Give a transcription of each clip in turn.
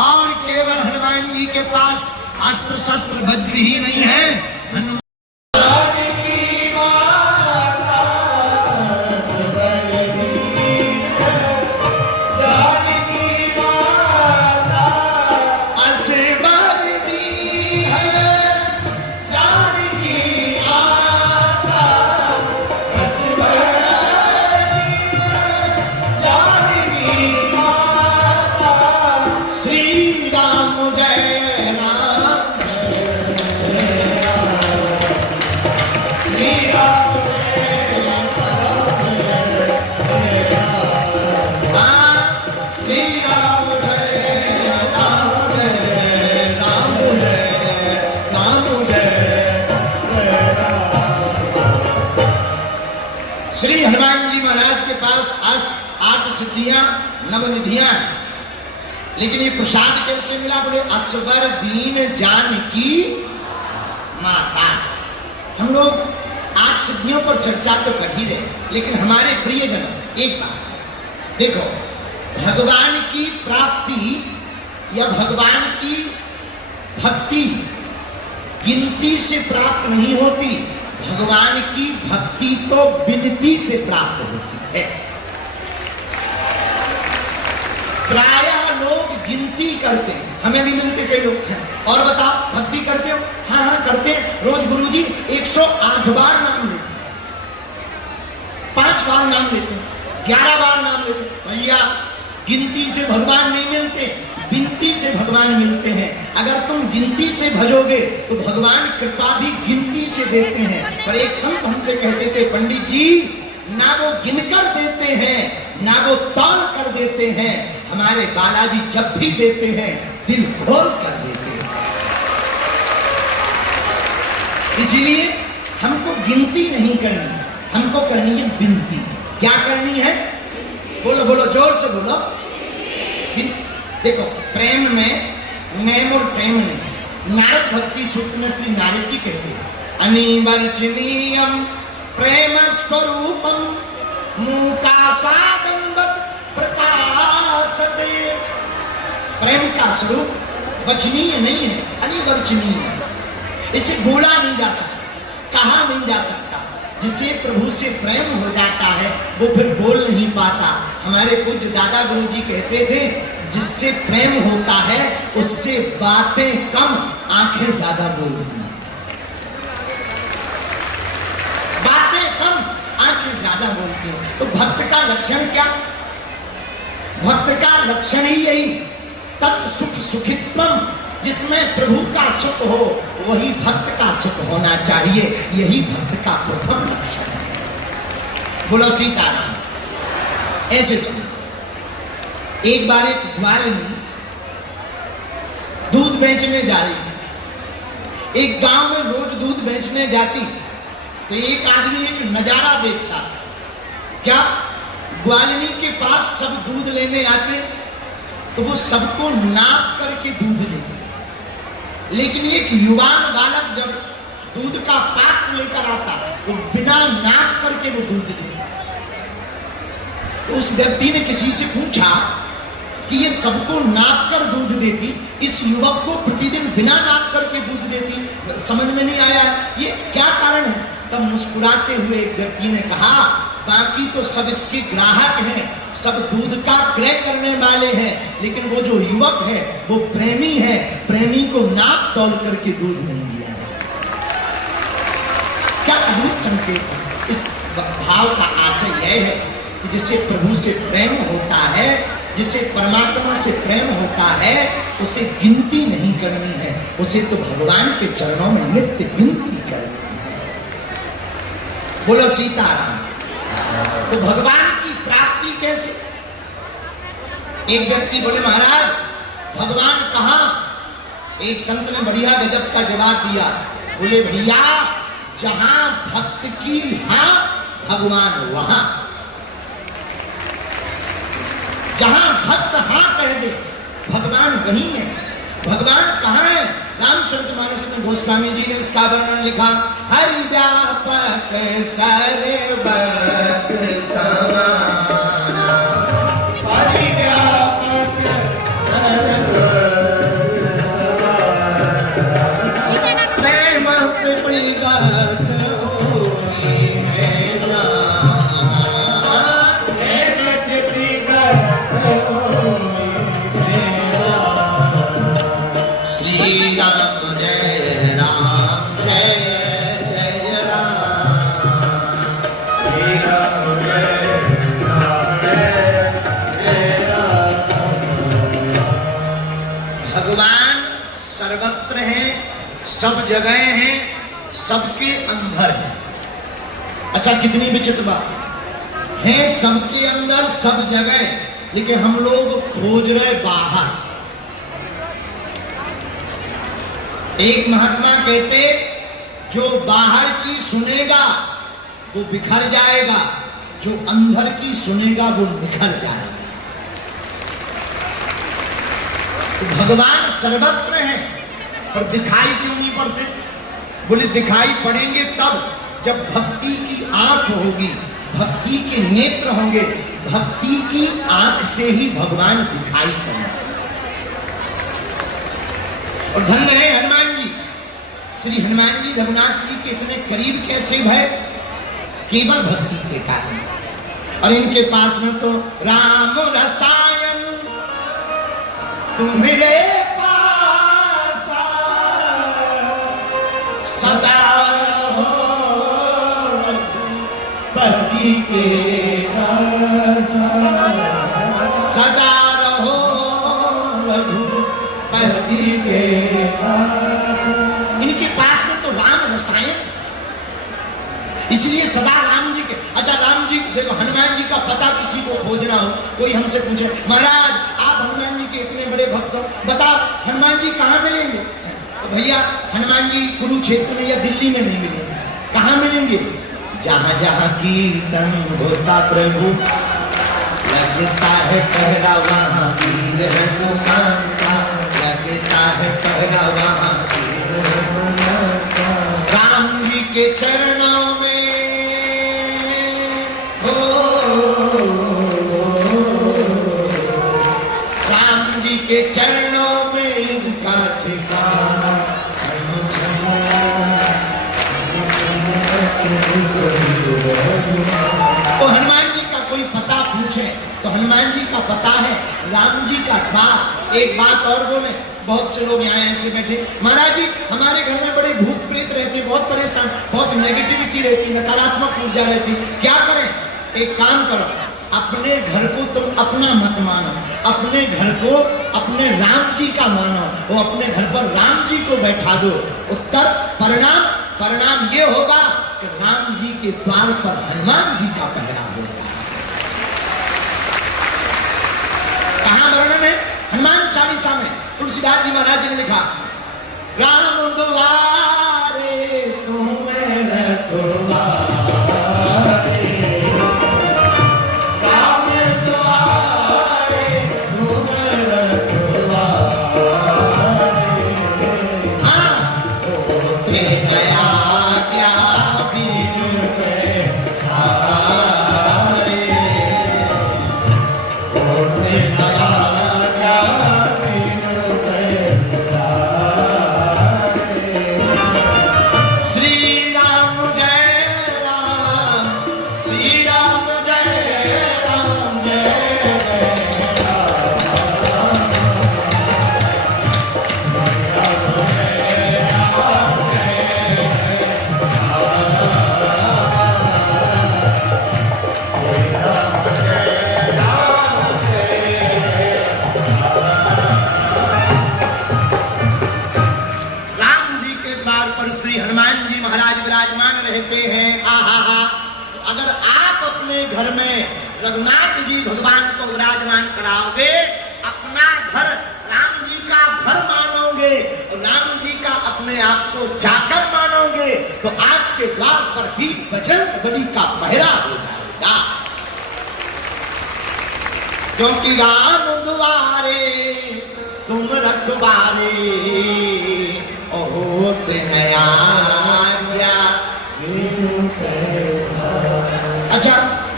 और केवल हनुमान जी के पास अस्त्र शस्त्र वज्र ही नहीं है। श्री हनुमान जी महाराज के पास आठ सिद्धियां नवनिधियां, लेकिन ये प्रसाद कैसे मिला? बोले असवर दीन जानकी माता। हम लोग 8 सिद्धियों पर चर्चा तो कर ही रहे, लेकिन हमारे प्रियजन एक बात देखो, भगवान की प्राप्ति या भगवान की भक्ति गिनती से प्राप्त नहीं होती। भगवान की भक्ति तो विनती से प्राप्त होती है। प्रायः लोग गिनती करते हैं, हमें भी मिलते कई लोग हैं, और बताओ भक्ति करते हो? हाँ हाँ करते हैं। रोज गुरुजी 108 बार नाम लेते, 5 बार नाम लेते, 11 बार नाम लेते। भैया गिनती से भगवान नहीं मिलते, गिनती से भगवान मिलते हैं। अगर तुम गिनती से भजोगे तो भगवान कृपा भी गिनती से देते हैं। पर एक संत हमसे कहते थे, पंडित जी ना वो गिनकर देते हैं ना वो तौल कर देते हैं, हमारे बालाजी जब भी देते हैं दिल खोल कर देते हैं। इसीलिए हमको गिनती नहीं करनी, हमको करनी है विनती। क्या करनी है? बोलो बोलो, जोर से बोलो। देखो प्रेम में नेम और प्रेम में नारद भक्ति सूत्र में श्री नारद जी कहते हैं, अनिवर्चनीयम प्रेम स्वरूपम मूका स्वादंबत प्रकाशते। प्रेम का स्वरूप वचनीय नहीं है, अनिवर्चनीय है। इसे बोला नहीं जा सकता, कहा नहीं जा सकता। जिसे प्रभु से प्रेम हो जाता है वो फिर बोल नहीं पाता। हमारे पूज्य दादा गुरु जी कहते थे, जिससे प्रेम होता है उससे बातें कम आंखें ज्यादा बोलती हैं। बातें कम आंखें ज्यादा बोलती हैं। तो भक्त का लक्षण क्या? भक्त का लक्षण ही यही, तत् सुख सुखित्वम। जिसमें प्रभु का सुख हो वही भक्त का सुख होना चाहिए। यही भक्त का प्रथम लक्षण है। बोलो सीताराम। ऐसे सुनो, एक बार एक ग्वालिनी दूध बेचने जा रही थी। एक गांव में रोज दूध बेचने जाती तो एक आदमी एक नजारा देखता था। क्या? ग्वालिनी के पास सब दूध लेने आते तो वो सबको नाप करके दूध लेते, लेकिन एक युवान बालक जब दूध का पात्र लेकर आता वो बिना नाप करके वो दूध देता। तो उस व्यक्ति ने किसी से पूछा कि ये सबको नाप कर दूध देती, इस युवक को प्रतिदिन बिना नाप करके दूध देती, समझ में नहीं आया ये क्या कारण है। तब मुस्कुराते हुए एक व्यक्ति ने कहा, बाकी तो सब इसके ग्राहक हैं, सब दूध का क्रय करने वाले हैं, लेकिन वो जो युवक है वो प्रेमी है, प्रेमी को नाप तौल करके दूध नहीं दिया जाता। क्या अद्भुत संकेत है। इस भाव का आशय यह है कि जिसे प्रभु से प्रेम होता है, जिसे परमात्मा से प्रेम होता है, उसे गिनती नहीं करनी है, उसे तो भगवान के चरणों में नित्य विनती करनी है। बोलो सीताराम। तो भगवान की प्राप्ति कैसे? एक व्यक्ति बोले महाराज भगवान कहाँ? एक संत ने बढ़िया गजब का जवाब दिया। बोले भैया जहां भक्त की हां भगवान वहां। जहां भक्त हां कह दे भगवान वहीं है। भगवान कहाँ है? रामचरितमानस में गोस्वामी जी ने इसका वर्णन लिखा। हरि व्यापक सर्वत्र समाना, हरि व्यापक प्रेम परिगत होई में जाना, प्रेम परिगत होई में जाना। श्री राम जय राम जय जय राम, श्री राम जय राम जय राम। भगवान सर्वत्र हैं, सब जगह हैं, सबके अंदर है। अच्छा कितनी विचित्र बात है, सबके अंदर सब जगह, लेकिन हम लोग खोज रहे बाहर। एक महात्मा कहते जो बाहर की सुनेगा वो बिखर जाएगा, जो अंदर की सुनेगा वो निखर जाएगा। तो भगवान सर्वत्र है और दिखाई क्यों नहीं पड़ते? बोले दिखाई पड़ेंगे तब जब भक्ति की आंख होगी, भक्ति के नेत्र होंगे। भक्ति की आंख से ही भगवान दिखाई पड़ेंगे। और धन्य है हनुमान जी। श्री हनुमान जी रघुनाथ जी के इतने करीब कैसे भय? केवल भक्ति के कारण। और इनके पास में तो राम रसायन तुम्हारे पास सदा पति के सदा रहो रघुपति के पास। इनके पास में तो राम रसायन, इसलिए सदा राम जी के। अच्छा राम जी देखो, हनुमान जी का पता किसी को खोजना हो, कोई हमसे पूछे महाराज आप हनुमान जी के इतने बड़े भक्त हो, बताओ हनुमान जी कहाँ मिलेंगे? तो भैया हनुमान जी कुरुक्षेत्र में या दिल्ली में नहीं मिलेंगे। कहाँ मिलेंगे? जहाँ जहाँ कीर्तन होता प्रभु लगता है पहरा वहाँ वीर हनुमान का, लगता है पहरा वहाँ वीर हनुमान का। राम जी के चरणों में हो, राम जी के चरणों में इनका ठिकाना। तो हनुमान जी का कोई पता पूछे तो हनुमान जी का पता है, राम जी का था। एक बात और बोले, बहुत से लोग यहाँ ऐसे बैठे, महाराज जी हमारे घर में बड़े भूत प्रेत रहते, बहुत परेशान, बहुत नेगेटिविटी रहती, नकारात्मक ऊर्जा रहती, क्या करें? एक काम करो, अपने घर को तुम अपना मत मानो, अपने घर को अपने राम जी का मानो, वो अपने घर पर राम जी को बैठा दो। उत्तर परिणाम ये होगा कि राम जी के द्वार पर हनुमान जी का पहरा होगा। कहां वर्णन है? हनुमान चालीसा में तुलसीदास जी महाराज जी ने लिखा, राम द्वारे तुम्हें रखवारे, राम द्वारे तुम्हें रखवारे, हाँ होते गया क्या बिन के सारे, होते गया क्या बिन के सारे। रघुनाथ जी भगवान को विराजमान कराओगे, अपना घर राम जी का घर मानोगे, राम जी का अपने आप को चाकर मानोगे, तो आपके द्वार पर भी बजरंग बली का पहरा हो जाएगा। क्योंकि राम द्वारे तुम रखवारे, ओहो नया। अच्छा,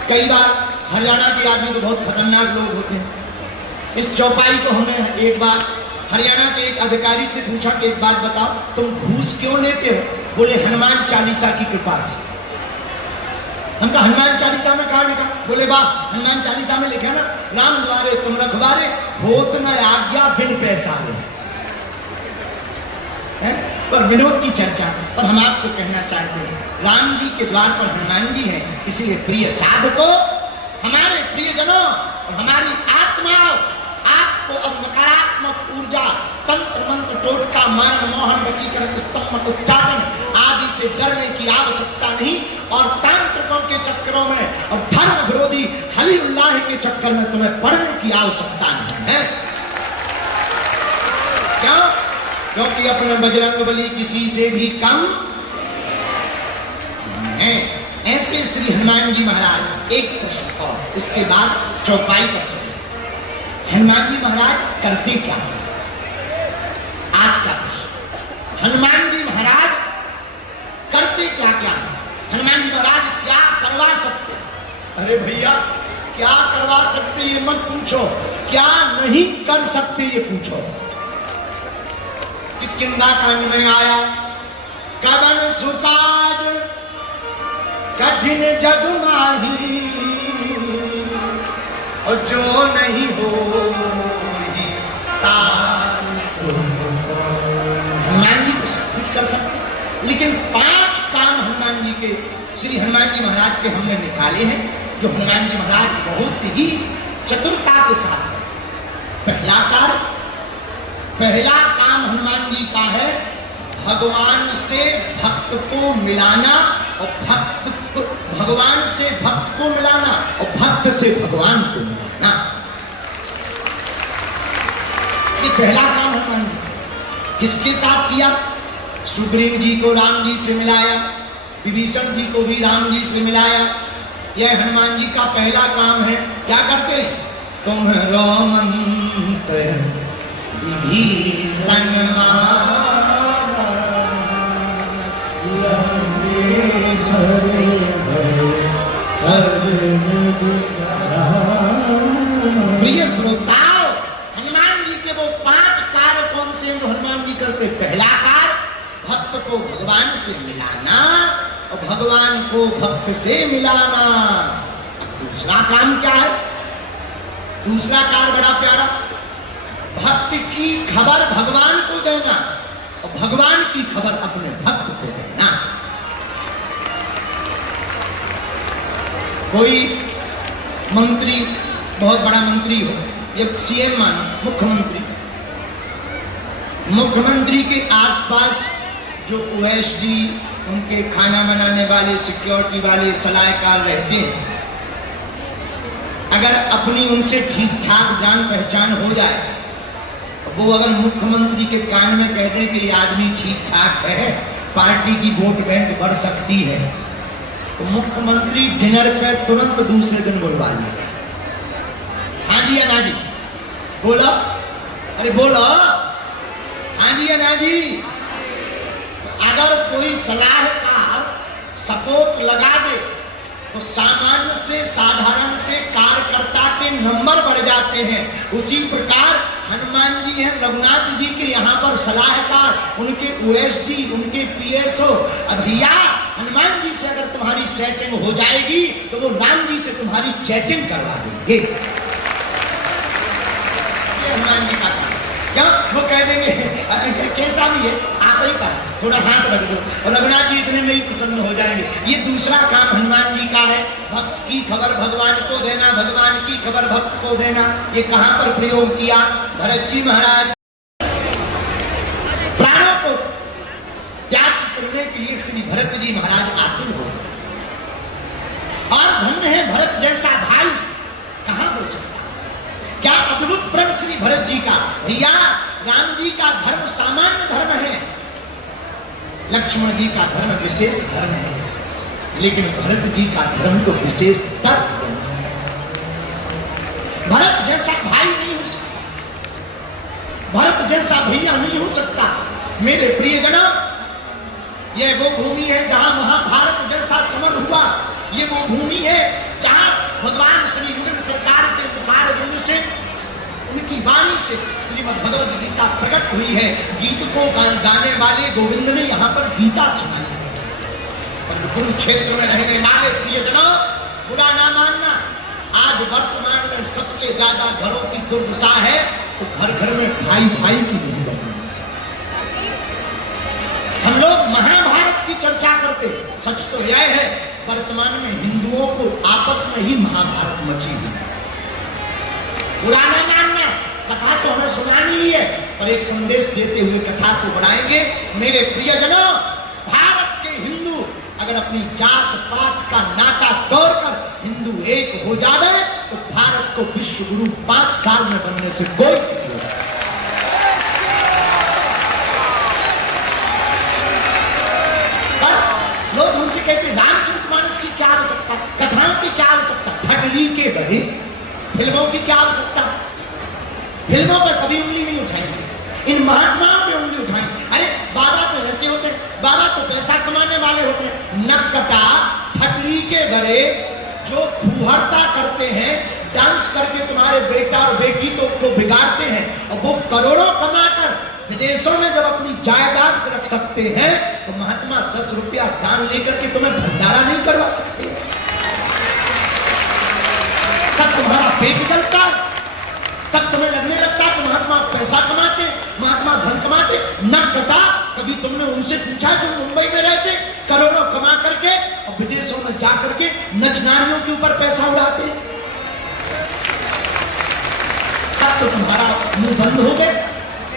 कई बार हरियाणा के आदमी तो बहुत खतरनाक लोग होते हैं। इस चौपाई को हमने एक बार हरियाणा के एक अधिकारी से पूछा कि एक बात बताओ, तुम घूस क्यों लेते हो? बोले हनुमान चालीसा की कृपा से। हम कहा हनुमान चालीसा में कहा लिखा? बोले वाह, हनुमान चालीसा में लिखा ना, राम द्वारे तुम रखवारे, होत न आज्ञा बिन पैसा ले। पर विनोद की चर्चा, और हम आपको कहना चाहते हैं, राम जी के द्वार पर हनुमान जी हैं, इसलिए प्रिय साधकों, हमारे प्रियजनों और हमारी आत्माओं, आपको अब नकारात्मक ऊर्जा, तंत्र मंत्र, टोटका, मारण, मोहन, वशीकरण, स्तंभ, उच्चाटन आदि से डरने की आवश्यकता नहीं, और तांत्रिकों के चक्करों में और धर्म विरोधी हली उल्लाह के चक्कर में तुम्हें पढ़ने की आवश्यकता नहीं है। क्यों? क्योंकि अपने बजरंग बली किसी से भी कम है। ऐसे श्री हनुमान जी महाराज, एक प्रश्न और इसके बाद चौपाई पर चले। हनुमान जी महाराज करते क्या है? आज का प्रश्न, हनुमान जी महाराज करते क्या क्या है? हनुमान जी महाराज क्या करवा सकते? अरे भैया, क्या करवा सकते ये मत पूछो, क्या नहीं कर सकते ये पूछो। किसकिंदा कान में आया कवन सुकाज, कठिन जग माही, और जो नहीं हो हनुमान जी को सब कुछ कर सकते, लेकिन 5 काम हनुमान जी के, श्री हनुमान जी महाराज के हमने निकाले हैं, जो हनुमान जी महाराज बहुत ही चतुरता के साथ। पहला काम हनुमान जी का है भगवान से भक्त को मिलाना, और भगवान से भक्त को मिलाना, और भक्त से भगवान को मिलाना। ये पहला काम हनुमान जी किसके साथ किया? सुग्रीव जी को राम जी से मिलाया, विभीषण जी को भी राम जी से मिलाया। यह हनुमान जी का पहला काम है। क्या करते हैं? तुम्हारो मंत्र विभीषण प्रिय श्रोताओ, हनुमान जी के वो 5 कार्य कौन से जो हनुमान जी करते? पहला कार्य भक्त को भगवान से मिलाना, और भगवान को भक्त से मिलाना। दूसरा काम क्या है? दूसरा कार्य बड़ा प्यारा, भक्त की खबर भगवान को देना, और भगवान की खबर अपने भक्त को देना। कोई मंत्री, बहुत बड़ा मंत्री हो, जब सीएम मानो, मुख्यमंत्री के आसपास जो ओएसडी, उनके खाना बनाने वाले, सिक्योरिटी वाले सलाहकार रहते हैं, अगर अपनी उनसे ठीक ठाक जान पहचान हो जाए, वो अगर मुख्यमंत्री के कान में कह दे कि ये आदमी ठीक ठाक है, पार्टी की वोट बैंक बढ़ सकती है, तो मुख्यमंत्री डिनर पे तुरंत दूसरे दिन बुलवा लेगा। हाँ जी या ना जी? बोलो, अरे बोलो, हाँ जी या ना जी? अगर कोई सलाहकार सपोर्ट लगा दे तो सामान्य से, साधारण से कार्यकर्ता के नंबर बढ़ जाते हैं। उसी प्रकार हनुमान जी हैं रघुनाथ जी के यहाँ पर सलाहकार, उनके ओएसडी, उनके पीएसओ। भैया हनुमान जी से अगर तुम्हारी सेटिंग हो जाएगी तो वो राम जी से तुम्हारी चैटिंग करवा देंगे। ये हनुमान जी का काम। क्या वो कह देंगे कैसा भी है, आप ही का थोड़ा हाथ रख दो, और रघुनाथ जी इतने में ही प्रसन्न हो जाएंगे। ये दूसरा काम हनुमान जी का है, भक्त की खबर भगवान को देना, भगवान की खबर भक्त को देना। ये कहां पर प्रयोग किया? भरत जी महाराज प्राणों को त्याग करने के लिए श्री भरत जी महाराज आतुर हो, और धन्य है भरत जैसा भाई बोल सकता। क्या अद्भुत प्रण श्री भरत जी का। भैया राम जी का धर्म सामान्य धर्म है, लक्ष्मण जी का धर्म विशेष धर्म है, लेकिन भरत जी का धर्म तो विशेष धर्म है। भरत जैसा भाई नहीं हो सकता, भरत जैसा भैया नहीं हो सकता। मेरे प्रियजनों, यह वो भूमि है जहां महाभारत जैसा समर हुआ। ये वो भूमि है जहां भगवान श्री गुरु सरकार के मुखार बिंदु से, उनकी वाणी से श्रीमद् भगवद गीता प्रकट हुई है। गीत को गाने वाले गोविंद ने यहाँ पर गीता सुनाई है। और कुरुक्षेत्र में रहने वाले प्रियजनों, बुरा ना मानना, आज वर्तमान में सबसे ज्यादा घरों की दुर्दशा है तो घर घर में भाई भाई की नहीं बनी। हम लोग महाभारत की चर्चा करते, सच तो यह है वर्तमान में हिंदुओं को आपस में ही महाभारत मची हुई। पुराना मानना, कथा तो हमें सुनानी ही है, पर एक संदेश देते हुए कथा को बढ़ाएंगे। मेरे प्रियजनों, भारत के हिंदू अगर अपनी जात पात का नाता तोड़कर हिंदू एक हो जाए तो भारत को विश्व गुरु 5 साल में बनने से कोई नहीं होगा। लोग हमसे कहते हैं रामचरितमानस की क्या आवश्यकता, कथाओं की क्या आवश्यकता, ठटरी के बदे फिल्मों की क्या आवश्यकता। फिल्मों पर कभी उंगली नहीं उठाएंगे, इन महात्माओं पे उंगली उठाएंगे। अरे बाबा तो ऐसे होते, बाबा तो पैसा कमाने वाले होते हैं। नकटा ठटरी के बड़े जो फूहड़ता करते हैं, डांस करके तुम्हारे बेटा और बेटी को बिगाड़ते हैं, और वो करोड़ों कमाकर विदेशों में जब अपनी जायदाद रख सकते हैं तो महात्मा 10 रुपया दान लेकर के तुम्हें भंडारा नहीं करवा सकते। तब तुम्हारा पेट जलता, तब तुम्हें लगने लगता कि महात्मा पैसा कमाते, महात्मा धन कमाते। न कटा कभी तुमने उनसे पूछा जो मुंबई में रहते, करोड़ों कमा करके और विदेशों में जा करके नच नारियों के ऊपर पैसा उड़ाते। तब तो तुम्हारा मुंह बंद हो गए,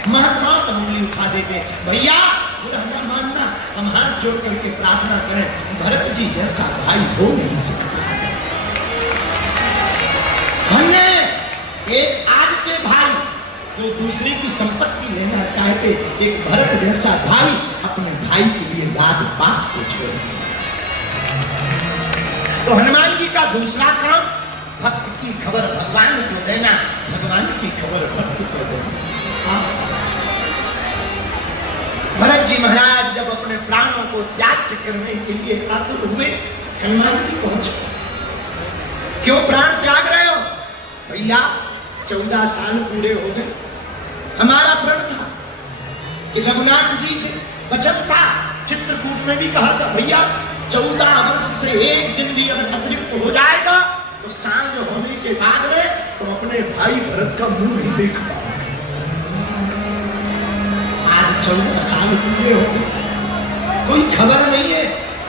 महात्मा पर उंगली उठा देंगे। भैया बुरा न मानना, हम हाथ जोड़ करके प्रार्थना करें, भरत जी जैसा भाई हो नहीं सकता। हमने एक आज के भाई जो दूसरे की संपत्ति लेना चाहते, एक भरत जैसा भाई अपने भाई के लिए राजपाट को छोड़। तो हनुमान जी का दूसरा काम, भक्त की खबर भगवान को देना, भगवान की खबर भक्त को देना। भरत जी महाराज जब अपने प्राणों को त्याग करने के लिए आतुर हुए, हनुमान जी पहुंचे। क्यों प्राण त्याग रहे हो? भैया 14 साल पूरे हो गए, हमारा प्रण था कि रघुनाथ जी से वचन था, चित्रकूट में भी कहा था, भैया 14 वर्ष से एक दिन भी अगर अतिरिक्त हो जाएगा तो सांझ होने के बाद में तुम अपने भाई भरत का मुंह नहीं देख पाओगे। आज 14 साल पूरे हो गए, कोई खबर नहीं है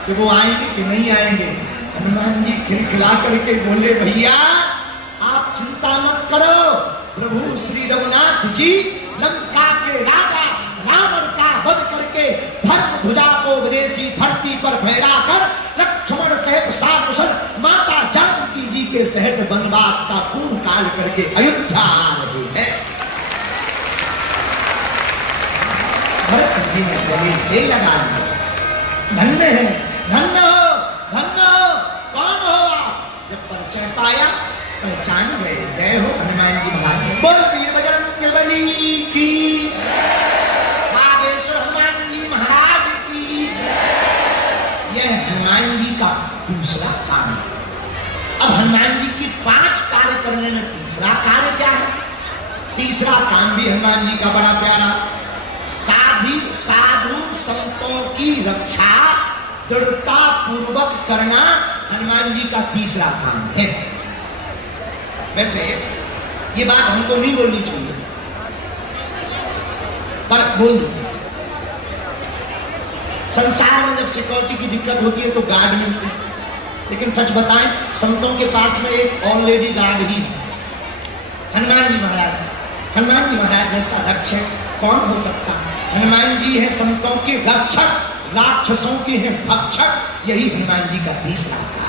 कि वो आएंगे कि नहीं आएंगे। हनुमान जी खिलखिला करके बोले, भैया आप चिंता मत करो, प्रभु श्री रघुनाथ जी लंका के राजा रावण का वध करके धर्म ध्वजा को विदेशी धरती पर फहराकर लक्ष्मण सहित साकुशल माता जानकी जी के सहित वनवास का पूर्ण काल करके अयोध्या आ रहे हैं। भरत जी ने गले से लगा लिया, धन्य है, धन्य हो, धन्य हो। कौन हो आप? जब परिचय पाया पहचान गए। जय हो हनुमान जी महाराज। बोल वीर बजरंगबली की, बागेश्वर हनुमान जी महाराज की। यह हनुमान जी का दूसरा काम है। अब हनुमान जी की 5 कार्य करने में तीसरा कार्य क्या है? तीसरा काम भी हनुमान जी का बड़ा प्यारा, साधु संतों की रक्षा दृढ़ता पूर्वक करना हनुमान जी का तीसरा काम है। वैसे ये बात हमको नहीं बोलनी चाहिए, पर बोल दो। संसार में जब सिक्योरिटी की दिक्कत होती है तो गार्ड मिलते हैं, लेकिन सच बताएं संतों के पास में एक ऑलरेडी गार्ड ही है, हनुमान जी महाराज। हनुमान जी महाराज जैसा रक्षक कौन हो सकता? हनुमान जी है संतों के रक्षक, राक्षसों के हैं भक्षक। यही हनुमान जी का तीसरा कार्य।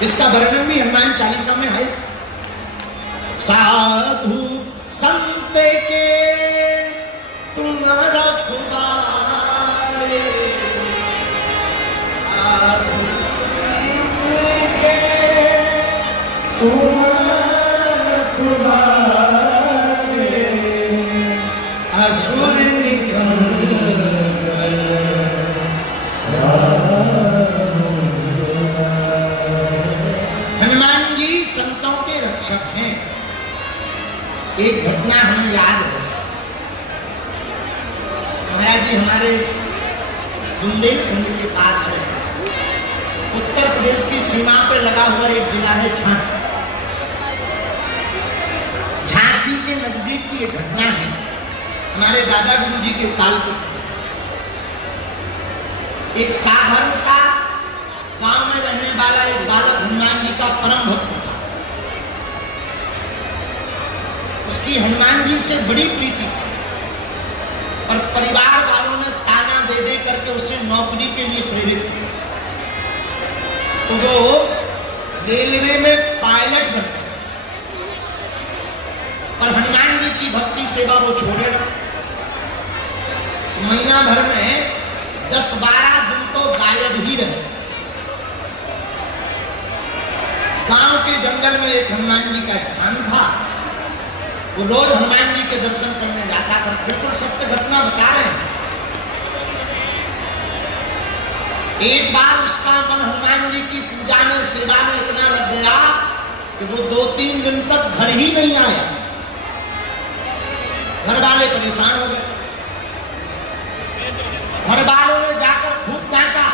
इसका वर्णन भी हनुमान चालीसा में है। साधु संत के तुम रखवारे, साधु संत के तुम रखवारे, असुर हनुमान जी संतों के रक्षक हैं। एक घटना हमें याद है, महाराज जी हमारे बुंदेलखंड के पास है, उत्तर प्रदेश की सीमा पर लगा हुआ एक जिला है झांसी। झांसी के नजदीक की एक घटना है, हमारे दादा गुरु जी के काल के समय एक साधारण सा गांव में रहने वाला एक बालक हनुमान जी का परम भक्त था। उसकी हनुमान जी से बड़ी प्रीति थी और परिवार वालों ने ताना दे दे करके उसे नौकरी के लिए प्रेरित किया। तो वो रेलवे में पायलट बन गया और हनुमान जी की भक्ति सेवा वो छोड़े। महीना भर में 10-12 दिन तो गायब ही रहे। गांव के जंगल में एक हनुमान जी का स्थान था, वो रोज हनुमान जी के दर्शन करने जाता था। बिल्कुल सत्य घटना बता रहे हैं। एक बार उसका मन हनुमान जी की पूजा में सेवा में इतना लग गया कि वो 2-3 दिन तक घर ही नहीं आया। घर वाले परेशान हो गए। घर वालों ने जाकर खूब डांटा,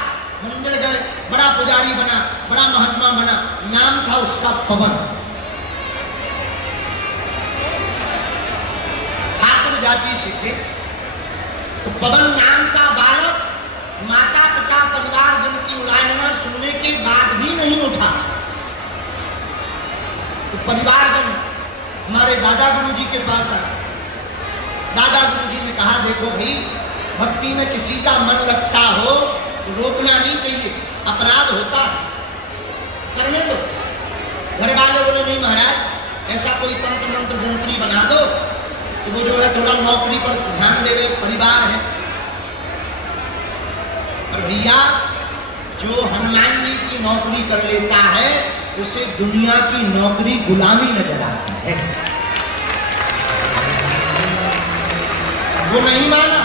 मंदिर गए, बड़ा पुजारी बना, बड़ा महात्मा बना, नाम था उसका पवन। ठाकुर जाति से थे, तो पवन नाम का बालक माता पिता परिवार जन की उलाहना सुनने के बाद भी नहीं उठा। तो परिवार जन हमारे दादा गुरु जी के पास आए। दादा गुरु जी ने कहा, देखो भाई, भक्ति में किसी का मन लगता हो तो रोकना नहीं चाहिए, अपराध होता है, करने दो। घर वाले बोले, नहीं महाराज, ऐसा कोई तंत्र मंत्र जंत्री बना दो तो वो जो है थोड़ा नौकरी पर ध्यान देवे, परिवार है। और भैया, जो हनुमान जी की नौकरी कर लेता है उसे दुनिया की नौकरी गुलामी नजर आती है। वो नहीं माना।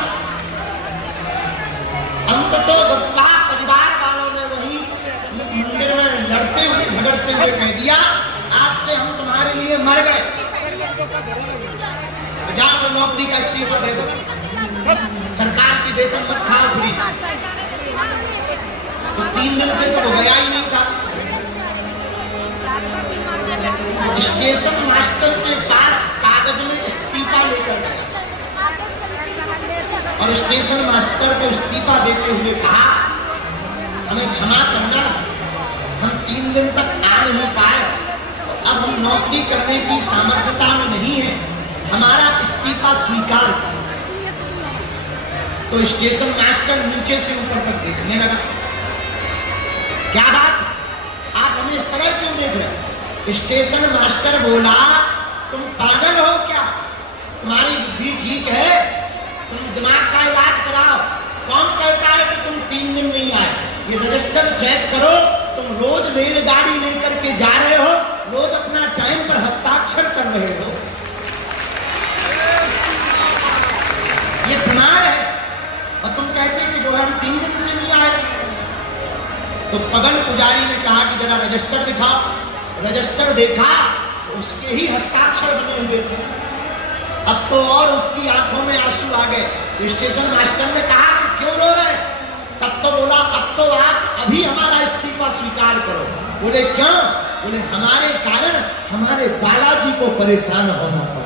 अंत तो गप्पा परिवार वालों ने वही मंदिर में लड़ते हुए झगड़ते हुए कह दिया, आज से हम तुम्हारे लिए मर गए, जाओ नौकरी का इस्तीफा दे दो, सरकार की वेतन मत खाओ पूरी। तो 3 दिन से तो गया ही नहीं था। स्टेशन मास्टर के पास कागज में इस्तीफा लेकर गया और स्टेशन मास्टर को इस्तीफा देते हुए कहा, हमें क्षमा करना, हम 3 दिन तक आ नहीं पाए, अब हम नौकरी करने की सामर्थ्यता में नहीं है, हमारा इस्तीफा स्वीकार करें। तो स्टेशन मास्टर नीचे से ऊपर तक देखने लगा, क्या बात, आप हमें इस तरह क्यों देख रहे हो? स्टेशन मास्टर बोला, तुम पागल हो क्या? तुम्हारी बुद्धि ठीक है? तुम दिमाग का इलाज कराओ। कौन कहता है कि तुम 3 दिन नहीं आए? ये रजिस्टर चेक करो, तुम रोज रेलगाड़ी लेकर के जा रहे हो, रोज अपना टाइम पर हस्ताक्षर कर रहे हो, ये प्रमाण है। और तुम कहते कि जो है हम 3 दिन से नहीं आए। तो पवन पुजारी ने कहा कि जरा रजिस्टर दिखाओ। रजिस्टर देखा तो उसके ही हस्ताक्षर बने हुए थे। अब तो और उसकी आंखों में आंसू आ गए। तो स्टेशन मास्टर ने कहा कि क्यों रो रहे? तब तो बोला, अब तो आप अभी हमारा इस्तीफा स्वीकार करो। बोले क्यों? बोले हमारे कारण हमारे बालाजी को परेशान होना पड़ा।